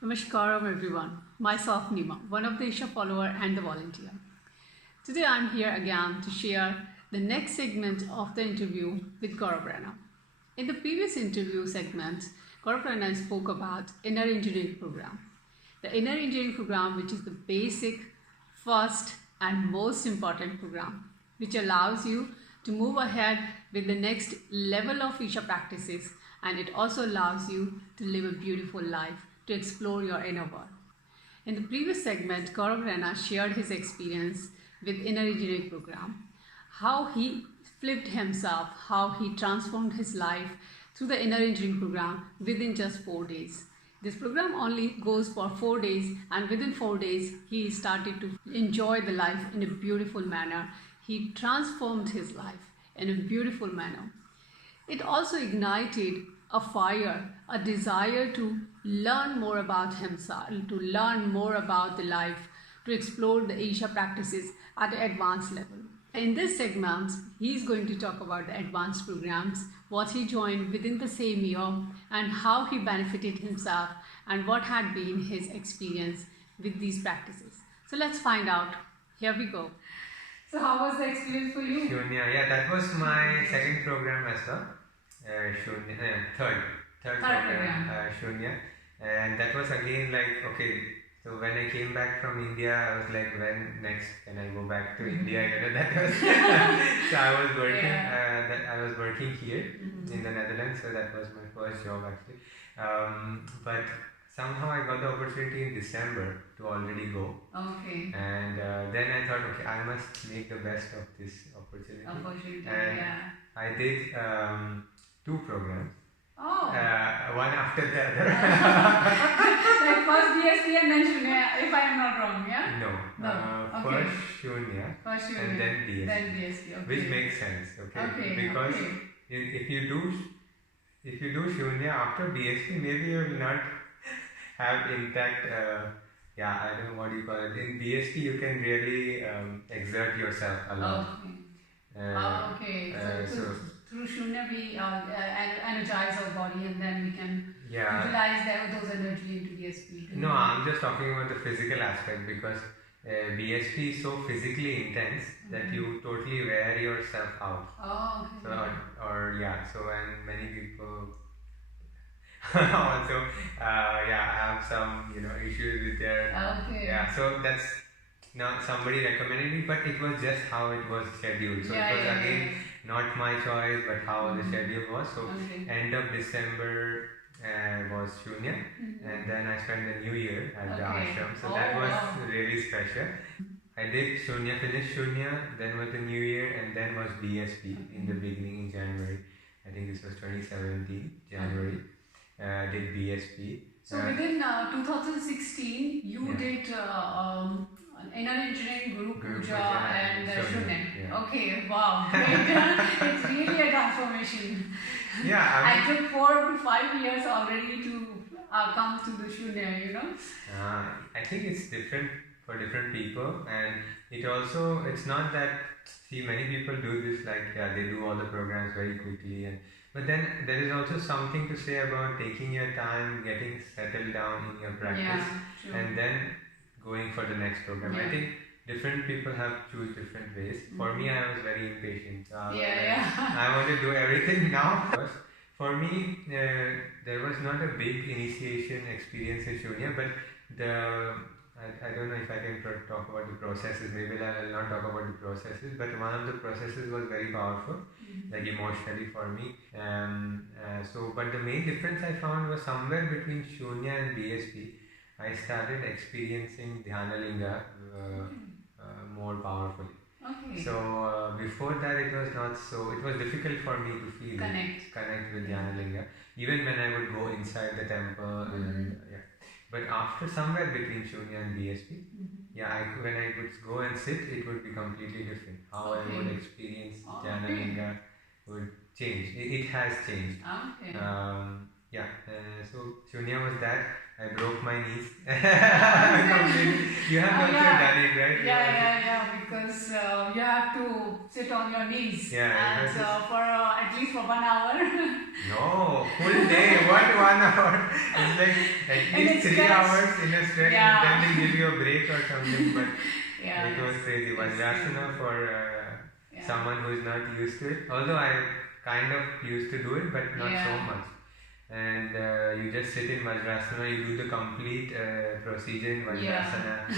Namaskaram everyone. Myself Nima, one of the Isha follower and the volunteer. Today I'm here again to share the next segment of the interview with Gaurav Rana. In the previous interview segment, Gaurav Rana spoke about inner engineering program. The inner engineering program, which is the basic, first and most important program, which allows you to move ahead with the next level of Isha practices, and it also allows you to live a beautiful life, to explore your inner world. In the previous segment, Gaurav Rana shared his experience with inner engineering program, how he flipped himself, how he transformed his life through the inner engineering program within just 4 days. This program only goes for 4 days, and within 4 days, he started to enjoy the life in a beautiful manner. He transformed his life in a beautiful manner. It also ignited a fire, a desire to learn more about himself, to learn more about the life, to explore the Isha practices at an advanced level. In this segment, he's going to talk about the advanced programs, what he joined within the same year, and how he benefited himself, and what had been his experience with these practices. So let's find out. Here we go. So how was the experience for you? Shunya, yeah, that was my second program as well. Shunya, third program, Shunya. And that was again like, okay, so when I came back from India, I was like, when next can I go back to India? That was, so I was working, I was working here in the Netherlands, so that was my first job actually. But somehow I got the opportunity in December to already go. Okay. And then I thought, okay, I must make the best of this opportunity. And I did 2 programs. Oh. One after the other. Like first BSP and then Shunya, if I am not wrong, yeah? No. Okay. First Shunya. And then BSP. Then BSP, okay. Which makes sense, okay? Because if you do Shunya after BSP, maybe you will not have intact, I don't know what you call it. In BSP, you can really exert yourself a lot. Okay. So through Shunya, we energize our body, and then we can utilize those energy into BSP. No, I'm just talking about the physical aspect, because BSP is so physically intense that you totally wear yourself out. Oh, okay. So and many people also have some issues with their so that's not somebody recommended me, but it was just how it was scheduled, so it was again not my choice, but how the schedule was. So end of December was Shunya, and then I spent the new year at the ashram, so that was really special. I did Shunya, finished Shunya, then was the new year, and then was BSP in the beginning in January. I think this was 2017 January. Did BSP. So within 2016, you did inner engineering, Guru Puja and Shunya. Yeah. Okay, wow. It's really a transformation. Yeah, I took 4 to 5 years already to come to the Shunya, I think it's different for different people, and it's not that, many people do this they do all the programs very quickly, but then there is also something to say about taking your time, getting settled down in your practice, and then going for the next program. I think different people have choose different ways. For me, I was very impatient. I want to do everything now. For me, there was not a big initiation experience in Shunya, but I don't know if I can talk about the processes. Maybe I will not talk about the processes, but one of the processes was very powerful, like emotionally for me. But the main difference I found was somewhere between Shunya and BSP. I started experiencing Dhyanalinga more powerfully. Okay. So before that, it was not so. It was difficult for me to feel connect with Dhyanalinga, even when I would go inside the temple But after somewhere between Shunya and BSP, when I would go and sit, it would be completely different. How I would experience Dhyanalinga would change. It has changed. So Shunya was that. I broke my knees. Completely. You have also done it, right? Because you have to sit on your knees Yeah, and for at least for 1 hour. No, full day. What 1 hour? It's like at least 3 hours in a stretch, and then they give you a break or something. But it was crazy. Vajrasana for someone who is not used to it. Although I kind of used to do it, but not so much. And you just sit in Vajrasana, you do the complete procedure in Vajrasana.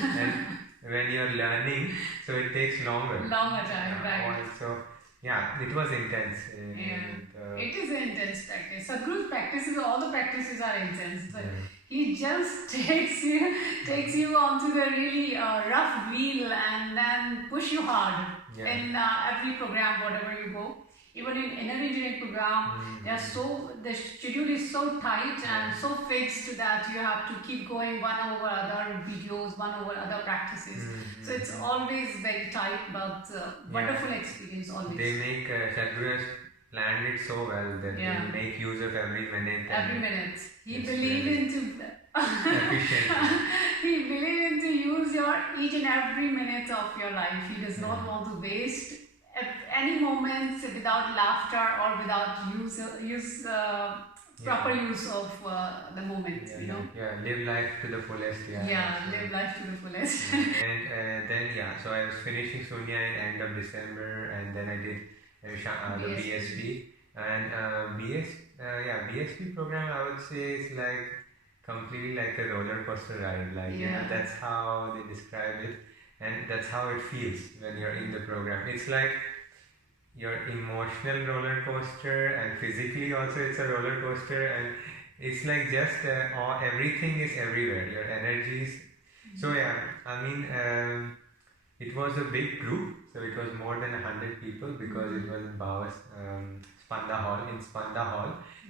And when you're learning, so it takes longer. Longer time, right. So, it was intense. It is an intense practice. Sadhguru's practices, all the practices are intense. But he just takes you onto the really rough wheel and then push you hard in every program, whatever you go. Even in inner engineering program, the schedule is so tight and so fixed that you have to keep going one over other videos, one over other practices. So it's always very tight, but wonderful experience always. They make Sadhguru has planned it so well that they make use of every minute. Every minute. He believes into efficiency. He believes into use each and every minute of your life. He does not want to waste any moments without laughter or without proper use of the moment. Live life to the fullest. Live life to the fullest. And then so I was finishing Shunya in end of December, and then I did the BSP. And BSP program, I would say, is like completely like a roller coaster ride. That's how they describe it, and that's how it feels when you're in the program. It's like your emotional roller coaster, and physically also it's a roller coaster, and it's like just everything is everywhere. Your energies. So it was a big group. So it was more than 100 people because it was in Bhawas Spanda Hall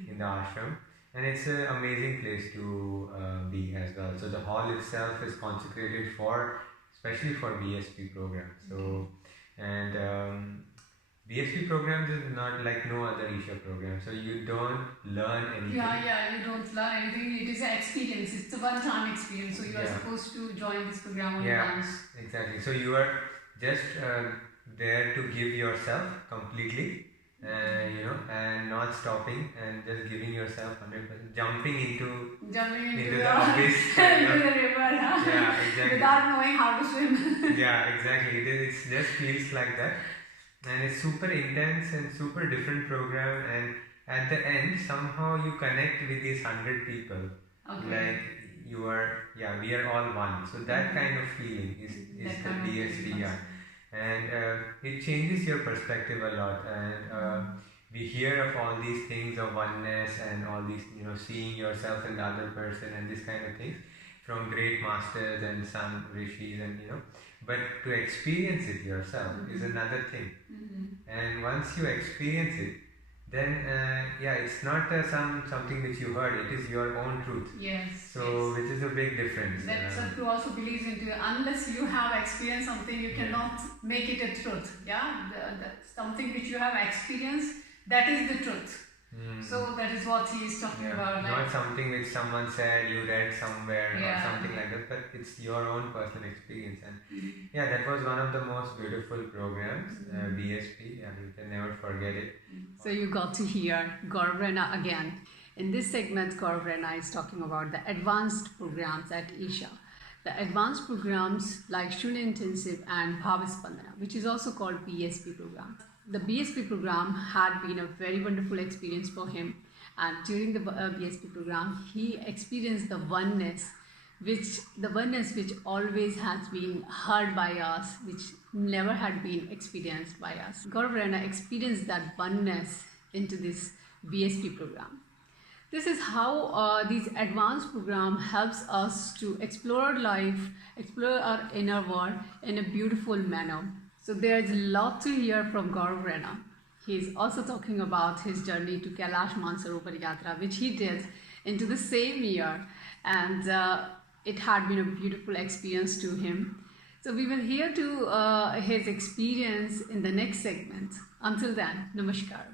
in the ashram, and it's an amazing place to be as well. So the hall itself is consecrated especially for BSP programs. So BSP programs is not like no other Isha program. So you don't learn anything. You don't learn anything. It is an experience. It's a one-time experience. So you are supposed to join this program only once. Exactly. So you are just there to give yourself completely, and not stopping and just giving yourself 100%, jumping into the abyss. Into the river. Exactly. Without knowing how to swim. Exactly. It just feels like that. And it's super intense and super different program, and at the end somehow you connect with these 100 people. Like you are, we are all one. So that kind of feeling is the BSP. And it changes your perspective a lot, and we hear of all these things of oneness and all these, seeing yourself in the other person and this kind of things from great masters and some rishis, and but to experience it yourself is another thing. And once you experience it, then it's not something which you heard, it is your own truth. Which is a big difference. That Sadhguru also believes into, unless you have experienced something, you cannot make it a truth. Something which you have experienced, that is the truth. So that is what he is talking about. Not something which someone said, you read somewhere or something like that, but it's your own personal experience. And that was one of the most beautiful programs, BSP, and you can never forget it. So you got to hear Gaurav Raina again. In this segment, Gaurav Raina is talking about the advanced programs at Isha. The advanced programs like Shunya Intensive and Bhavaspandana, which is also called BSP program. The BSP program had been a very wonderful experience for him, and during the BSP program he experienced the oneness which always has been heard by us, which never had been experienced by us. Gaurav Raina experienced that oneness into this BSP program. This is how these advanced program helps us to explore life, explore our inner world in a beautiful manner. So there's a lot to hear from Gaurav Raina. He's also talking about his journey to Kailash Mansarovar Yatra, which he did into the same year, and it had been a beautiful experience to him. So we will hear to his experience in the next segment. Until then, Namaskar.